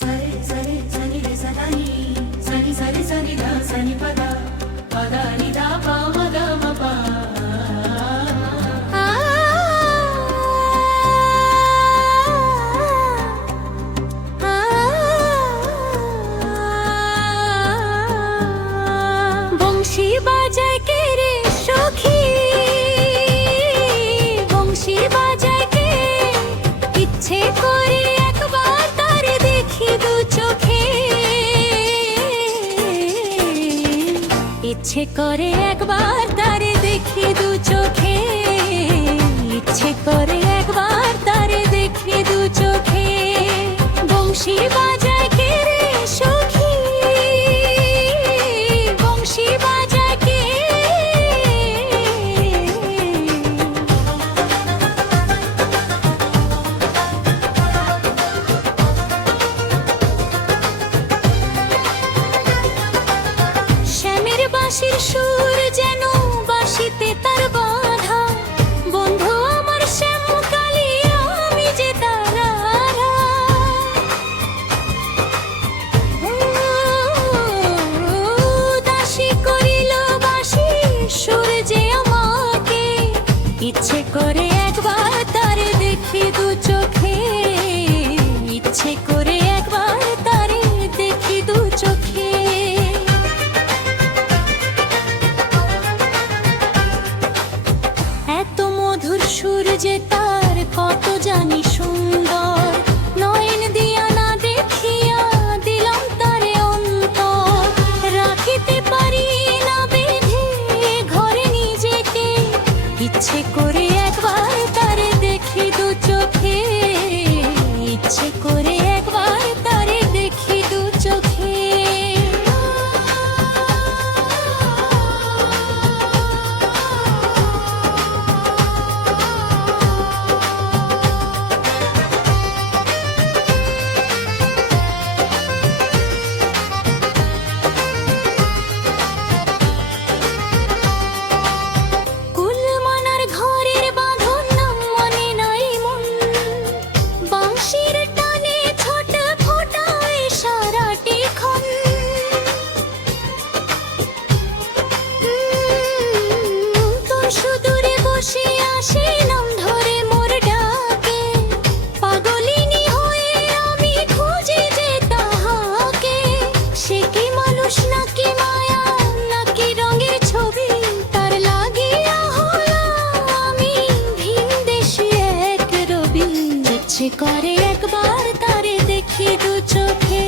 సరి సరి సని రే సని సని సరి సని ద సని పద పద ని ద ప మ గ మ ప বংশী বাজায় কে রে সখী, বংশী বাজায় কে, ইচ্ছে করে একবার তারে দেখি দু চোখে, ইচ্ছে করে একবার তারে দেখি দু চোখে, ইচ্ছে করে একবার তারে দেখি দু চোখে। বংশী বাজায় কে রে সখী, বংশী বাজায় কে। শ্যামের বাঁশির সুর যেন বাঁশিতে তার বাঁধা, বন্ধু আমার শ্যামকালী আমি যে তার আরা। দাসী করিল বাঁশি সুর যে আমাকে, ইচ্ছে করে একবার তারে দেখি দু চোখে, ইচ্ছে করে একবার তারে দেখি দু চোখে। এত মধুর সুর যে তার কত জানি সুন্দর, নয়ন দিয়া না দেখিয়া দিলাম তারে অন্তর। রাখিতে পারি না বেঁধে ঘরে নিজেকে, ইচ্ছে করে একবার তারে দেখি দু চোখে, ইচ্ছে করে একবার তারে দেখি দু চোখে। কুলমানার ঘরের বাঁধন নাম মনে নাই মন, বাঁশির টানে ছোট ফোটায় সারাটি ক্ষণ। তোর সুদূরে বসে আসে নাম ধরে মোর ডাকে, পাগলিনী হয়ে আমি খুঁজি যে তাহাকে। সে কি মানুষ নাকি মায়া নাকি রঙের ছবি, তার লাগিয়া হলাম আমি ভিন দেশে এক রবি। ইচ্ছে করে একবার তারে দেখি দু চোখে।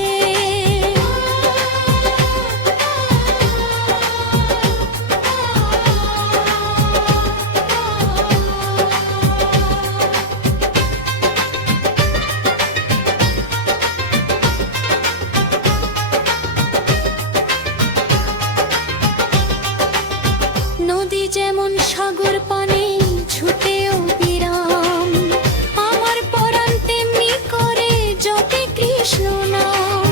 নদী যেমন সাগর পানে ছুটেও বিরাম, আমার পরাণ তেমনি করে জপে কৃষ্ণ নাম।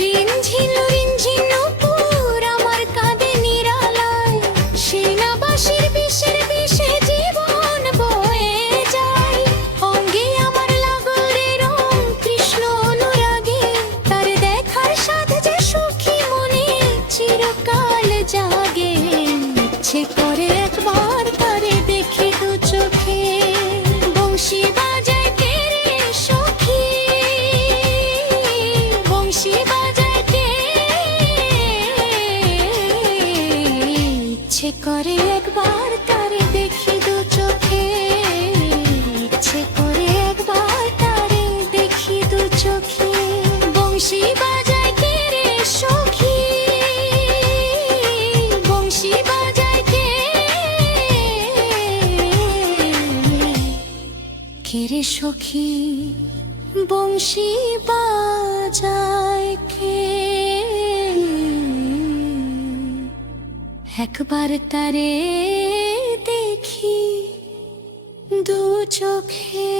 রিনঝিন রিনঝিন নূপুর আমার কাঁধে নিরালায়, সেনাবাসীর বিষের বিষে জীবন বয়ে যায়। অঙ্গে আমার লাগল রে রং কৃষ্ণ অনুরাগে, তার দেখার সাথে যে সুখী মনে চিরকাল জাগে। ইচ্ছে করে একবার তারে দেখি দু চোখে। বংশী বাজায় কে রে সখী, বংশী বাজায় কে। ইচ্ছে করে একবার তারে দেখি দু চোখে, ইচ্ছে করে একবার তারে দেখি দু চোখে। বংশী বাজায় কে রে সখী, বংশী বাজায় কে। কে রে সখী, বংশী বাজায় কে। একবার তারে দেখি দু চোখে।